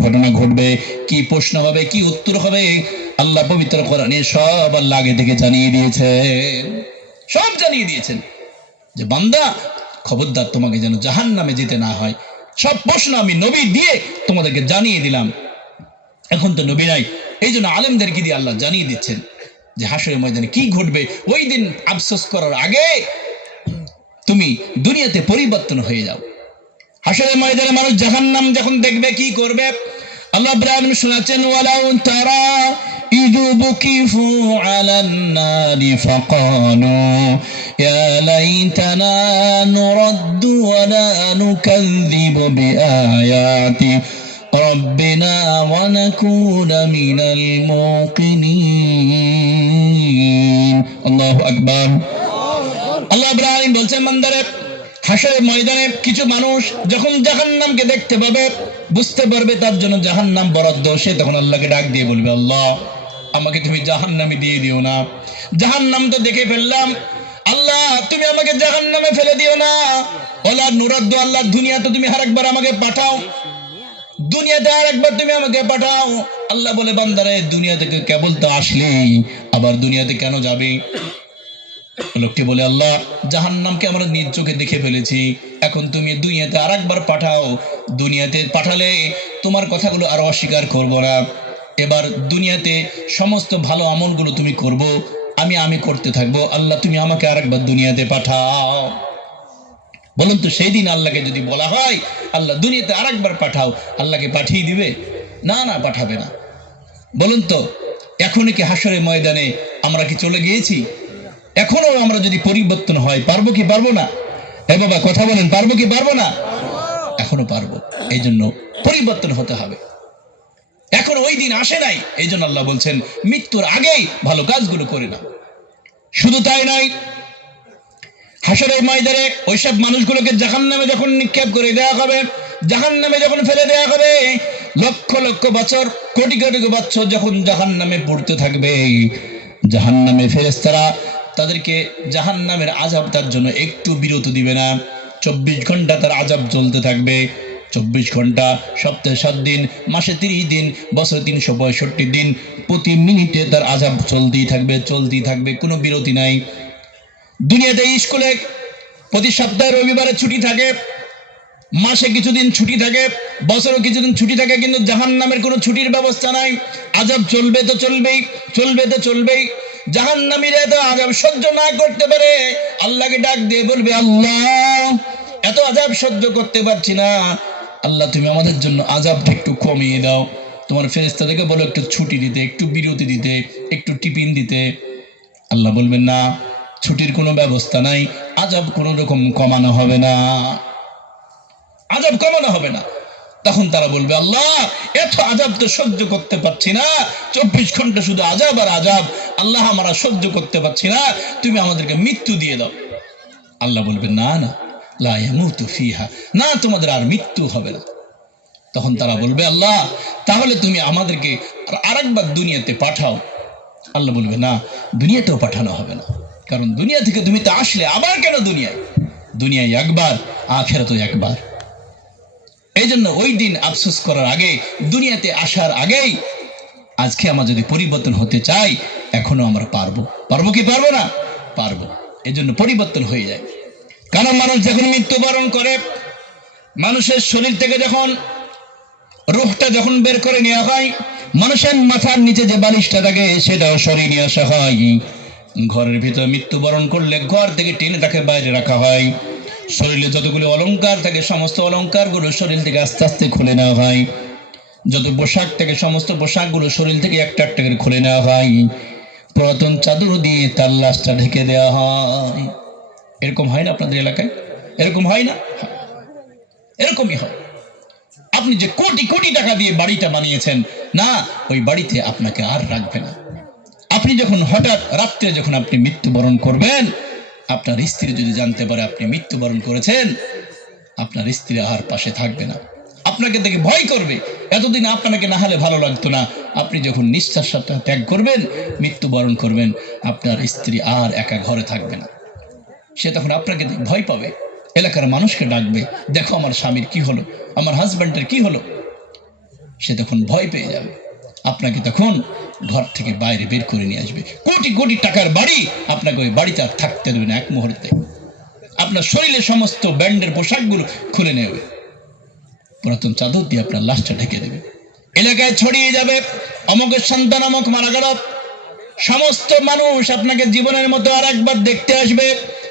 ঘটনা ঘটবে, কি প্রশ্ন হবে, কি উত্তর হবে, আল্লাহ পবিত্র কোরআনে সব আল্লাহ আগে থেকে জানিয়ে দিয়েছেন, সব জানিয়ে দিয়েছেন, যে বান্দা খবরদার তোমাকে যেন জাহান্নামে যেতে না হয়। সব প্রশ্ন আমি নবী দিয়ে তোমাদেরকে জানিয়ে দিলাম। এখন তো নবী নাই, এই জন্য আলেমদেরকে দিয়ে আল্লাহ জানিয়ে দিচ্ছেন যে হাসরের ময়দানে কি ঘটবে। ওই দিন আফসোস করার আগে তুমি দুনিয়াতে পরিবর্তন হয়ে যাও। হাসরের ময়দানে মানুষ জাহান্নাম যখন দেখবে কি করবে? আল্লাহ রাব্বুল আলামিন শোনাচ্ছেন, ওয়ালাউ তারা ইযু বুকিফু আলান নারি ফাকালু ইয়া লাইতানা নুরাদ্দু ওয়া লা নুকাযযিবু বিআয়াতি রাব্বিনা ওয়া নাকুনা মিনাল মুকিনিন। আল্লাহু আকবার। আল্লাহ রাব্বুল আলামিন বলছেন, বান্দারে হাসরের ময়দানে কিছু মানুষ যখন জাহান্নামকে দেখতে পাবে, বুঝতে পারবে তার জন্য জাহান্নাম বরাদ্দ, সে তখন আল্লাহকে ডাক দিয়ে বলবে, আল্লাহ আমাকে তুমি জাহান্নামে দিয়ে দিও না, জাহান্নাম তো দেখে ফেললাম, আল্লাহ তুমি আমাকে জাহান্নামে ফেলে দিও না। ওলা নুরাদ্দু, আল্লাহ দুনিয়াতে তুমি আরেকবার আমাকে পাঠাও, দুনিয়াতে আরেকবার তুমি আমাকে পাঠাও। আল্লাহ বলে, বান্দারে দুনিয়া থেকে কেবল তো আসলেই, আবার দুনিয়াতে কেন যাবে? লোকটি বলে, আল্লাহ জাহান্নামকে আমরা নিজ চোখে দেখে ফেলেছি, এখন তুমি দুনিয়াতে আরেকবার পাঠাও, দুনিয়াতে পাঠালে তোমার কথাগুলো আর অস্বীকার করব না, এবার দুনিয়াতে সমস্ত ভালো আমলগুলো তুমি করব, আমি করতে থাকবো, আল্লাহ তুমি আমাকে আরেকবার দুনিয়াতে পাঠাও। বলুন তো সেই দিন আল্লাহকে যদি বলা হয় আল্লাহ দুনিয়াতে আরেকবার পাঠাও, আল্লাহকে পাঠিয়ে দিবে? না, না, পাঠাবে না। বলুন তো এখনই কি হাসরের ময়দানে আমরা কি চলে গিয়েছি? এখনো আমরা যদি পরিবর্তন হয় পারবো কি পারবো না? এ বাবা কথা বলেন, পারবো কি পারবো না? এখনো পারবো। এই জন্য পরিবর্তন হতে হবে, এখন ওই দিন আসে নাই, এই জন্য আল্লাহ বলছেন মৃত্যুর আগেই ভালো কাজগুলো করে না। শুধু তাই নয়, হাসরের ময়দানে ওইসব মানুষগুলোকে জাহান্নামে যখন নিক্ষেপ করে দেওয়া হবে, জাহান্নামে যখন ফেলে দেওয়া হবে, লক্ষ লক্ষ বছর, কোটি কোটি বছর যখন জাহান্নামে পড়তে থাকবে, জাহান্নামে ফেরেশতারা তাদেরকে জাহান্নামের আযাব তার জন্য একটু বিরত দিবে না। 24 ঘন্টা তার আযাব চলতে থাকবে, 24 ঘন্টা, সপ্তাহে 7 দিন, মাসে 30 দিন, বছরে 365 দিন, প্রতি মিনিটে তার আযাব চলতেই থাকবে, কোনো বিরতি নাই। দুনিয়াতে স্কুলে প্রতি সপ্তাহে রবিবারে ছুটি থাকে, মাসে কিছুদিন ছুটি থাকে, বছরে কিছুদিন ছুটি থাকে, কিন্তু জাহান্নামের কোনো ছুটির ব্যবস্থা নাই। আযাব চলবে তো চলবেই, চলবে তো চলবেই। জাহান্নামীরা এত আযাব সহ্য না করতে পারে, আল্লাহকে ডাক দিয়ে বলবে, আল্লাহ এত আযাব সহ্য করতে পারছি না, আল্লাহ তুমি আমাদের জন্য আযাবটা একটু কমিয়ে দাও। তোমার ফেরেশতাদেরকে বলো একটু ছুটি দিতে, একটু বিরতি দিতে, একটু টিফিন দিতে। আল্লাহ বলবেন, না, ছুটির কোনো ব্যবস্থা নাই, আযাব কোনো রকম কমানো হবে না, আযাব কমানো হবে না। তখন তারা বলবে, আল্লাহ এত আযাব তো সহ্য করতে পারছি না, 24 ঘন্টা শুধু আযাব আর আযাব, আল্লাহ আমরা সহ্য করতে পারছি না, তুমি আমাদেরকে মৃত্যু দিয়ে দাও। আল্লাহ বলবেন, না না, লা ইয়ামুতু ফিহা, না তোমাদের আর মৃত্যু হবে না। তখন তারা বলবে, আল্লাহ তাহলে তুমি আমাদেরকে আরেকবার দুনিয়াতে পাঠাও। আল্লাহ বলবে, না, দুনিয়াতেও পাঠানো হবে না, কারণ দুনিয়া থেকে তুমি তো আসলে, আবার কেন দুনিয়ায়? দুনিয়ায় একবার, আখিরাতে একবার। এই জন্য ওই দিন আফসোস করার আগে, দুনিয়াতে আসার আগেই আজকে আমরা যদি পরিবর্তন হতে চাই, এখনো আমরা পারবো কি পারবো না? পারবো। এই জন্য পরিবর্তন হয়ে যায়। কারণ মানুষ যখন মৃত্যুবরণ করে, মানুষের শরীর থেকে যখন রূহটা যখন বের করে নেওয়া হয়, মানুষের মাথার নিচে যে বালিশটা থাকে সেটাও সরিয়ে নিয়ে আসা হয়। ঘরের ভিতরে মৃত্যুবরণ করলে ঘর থেকে টেনে তাকে বাইরে রাখা হয়। শরীরে যতগুলো অলংকার থাকে সমস্ত অলংকারগুলো শরীর থেকে আস্তে আস্তে খুলে নেওয়া হয়। যত পোশাক থাকে সমস্ত পোশাকগুলো শরীর থেকে একটা একটা করে খুলে নেওয়া হয়। পুরাতন চাদর দিয়ে তার লাশটা ঢেকে দেওয়া হয়। এরকম হয় না আপনাদের এলাকায়? এরকম হয় না? এরকমই হয়। আপনি যে কোটি কোটি টাকা দিয়ে বাড়িটা বানিয়েছেন, না, ওই বাড়িতে আপনাকে আর রাখবে না। আপনি যখন হঠাৎ রাত্রে যখন আপনি মৃত্যুবরণ করবেন, আপনার স্ত্রী যদি জানতে পারে আপনি মৃত্যুবরণ করেছেন, আপনার স্ত্রী আর পাশে থাকবে না, আপনাকে দেখে ভয় করবে। এতদিন আপনাকে না হলে ভালো লাগতো না, আপনি যখন নিঃশ্বাসটা ত্যাগ করবেন, মৃত্যুবরণ করবেন, আপনার স্ত্রী আর একা ঘরে থাকবে না, সে তখন আপনাকে ভয় পাবে, এলাকার মানুষকে ডাকবে, দেখো আমার স্বামীর কি হলো, আমার হাজব্যান্ডের কি হলো। সে তখন ভয় পেয়ে যাবে, আপনাকে তখন ঘর থেকে বাইরে বের করে নিয়ে আসবে। কোটি কোটি টাকার বাড়ি, আপনাকে ওই বাড়িতে আর থাকতে দেবে না এক মুহূর্তে। আপনার শরীরে সমস্ত ব্যান্ডের পোশাকগুলো খুলে নেবে, পুরাতন চাদর দিয়ে আপনার লাশটা ঢেকে দেবে, এলাকায় ছড়িয়ে যাবে, অমকের সন্তান অমক মারা গেল। সমস্ত মানুষ আপনাকে জীবনের মতো আর একবার দেখতে আসবে,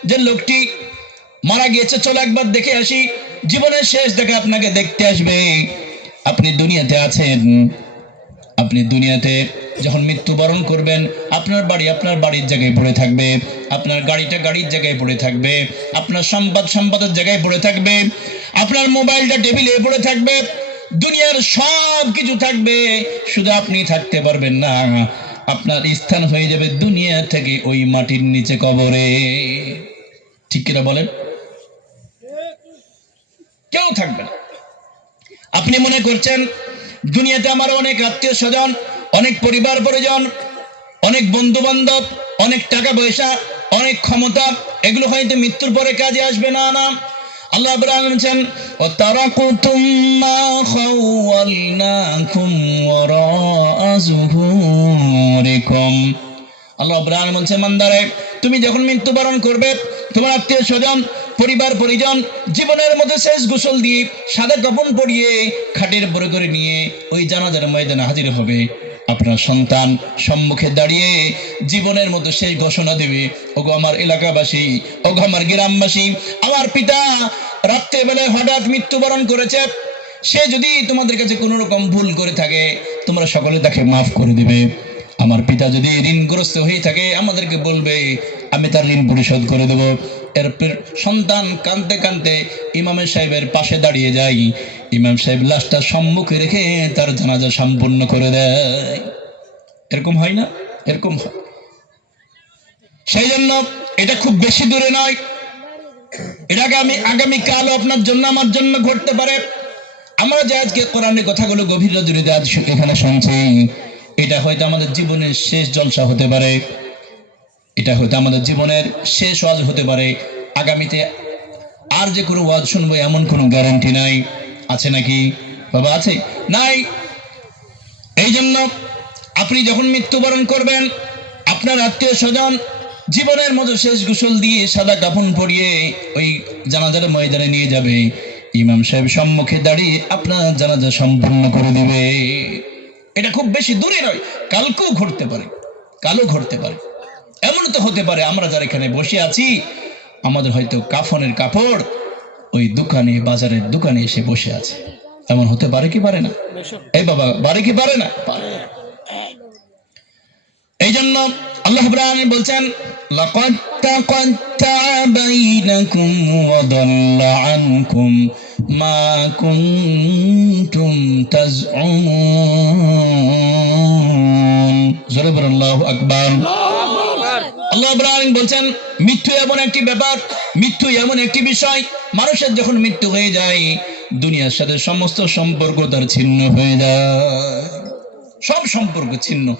যে লোকটি মারা গিয়েছে, চলো একবার দেখে আসি। জীবনের শেষ দেখে আপনাকে দেখতে আসবে। আপনি দুনিয়াতে আছেন, আপনি দুনিয়াতে যখন মৃত্যুবরণ করবেন, আপনার বাড়ি আপনার বাড়ির জায়গায় পড়ে থাকবে, আপনার গাড়িটা গাড়ির জায়গায় পড়ে থাকবে, আপনার সম্পদের জায়গায় পড়ে থাকবে, আপনার মোবাইলটা টেবিলে পড়ে থাকবে, দুনিয়ার সব কিছু থাকবে, শুধু আপনি থাকতে পারবেন না। আপনার স্থান হয়ে যাবে দুনিয়া থেকে ওই মাটির নিচে, কবরে। ঠিক কিনা বলেন? কেউ থাকবে না। আপনি মনে করছেন দুনিয়াতে আমার অনেক আত্মীয় স্বজন, অনেক পরিবার পরিজন, অনেক বন্ধু বান্ধব, অনেক টাকা পয়সা, অনেক ক্ষমতা, এগুলো হয়তো মৃত্যুর পরে কাজে আসবে না। না, আল্লাহ বলেছেন ওয়াতারাকুতুম মা খাওয়ালনাকুম ওয়ারাআ যুহুরিকুম। আল্লাহ রাব্বুল বলছেন, বান্দারে তুমি যখন মৃত্যুবরণ করবে, তোমার আত্মীয় স্বজন, পরিবার পরিজন জীবনের মধ্যে শেষ গোসল দিয়ে সাদা কাপড় পরিয়ে খাটের উপরে করে নিয়ে ওই জানাজার ময়দানে হাজির হবে। আপনার সন্তান সম্মুখে দাঁড়িয়ে জীবনের মতো শেষ ঘোষণা দেবে, ওগো আমার এলাকাবাসী, ওগো আমার গ্রামবাসী, আমার পিতা রাত্রেবেলায় হঠাৎ মৃত্যুবরণ করেছে। সে যদি তোমাদের কাছে কোনো রকম ভুল করে থাকে, তোমরা সকলে তাকে মাফ করে দিবে। আমার পিতা যদি ঋণগ্রস্ত হয়ে থাকে, আমাদেরকে বলবে, আমি তার ঋণ পরিশোধ করে দেব। এরপর সন্তান কাঁদতে কাঁদতে ইমাম সাহেবের পাশে দাঁড়িয়ে যাই, ইমাম সাহেব লাশটা সম্মুখে রেখে তার জানাজা সম্পূর্ণ করে দেয়। এরকম হয় না? এরকম হয়। সেই জন্য এটা খুব বেশি দূরে নয়, এটা আগামীকালও আপনার জন্য আমার জন্য ঘটতে পারে। আমরা যে আজকে কোরআনের কথাগুলো গভীর নজরে আজ এখানে শুনছি, এটা হয়তো আমাদের জীবনের শেষ জলসা হতে পারে, এটা হয়তো আমাদের জীবনের শেষ ওয়াজ হতে পারে। আগামীতে আর যে কোনো ওয়াজ শুনবো এমন কোনো গ্যারান্টি নাই। আছে নাকি বাবা? আছে? নাই। এই জন্য আপনি যখন মৃত্যুবরণ করবেন, আপনার আত্মীয় স্বজন জীবনের মতো শেষ গোসল দিয়ে সাদা কাফন পরিয়ে ওই জানাজার ময়দানে নিয়ে যাবে। ইমাম সাহেব সম্মুখে দাঁড়িয়ে আপনার জানাজা সম্পূর্ণ করে দেবে। এটা খুব বেশি দূরে নয়, কালকেও ঘটতে পারে, কালও ঘটতে পারে। এমন তো হতে পারে আমরা যারা এখানে বসে আছি, আমাদের হয়তো কাফনের কাপড় ওই দোকানে, বাজারের দোকানে এসে বসে আছে। এমন হতে পারে কি পারে না? এই বাবা, পারে কি পারে না? পারে। এই জন্য আল্লাহ রাব্বুল আলামিন বলছেন, লাকাদ তাকাত্তাআ বাইনাকুম ওয়া দাল্লা আনকুম মা কুনতুম তাজউমুন। জোরে বলুন আল্লাহু আকবার। আল্লাহ রাব্বুল আলামিন বলছেন, মৃত্যু এমন একটি ব্যাপার, মৃত্যু এমন একটি বিষয়, মানুষের যখন মৃত্যু হয়ে যায়, দুনিয়ার সাথে সমস্ত সম্পর্ক তার ছিন্ন হয়ে যায়, সব সম্পর্ক ছিন্ন।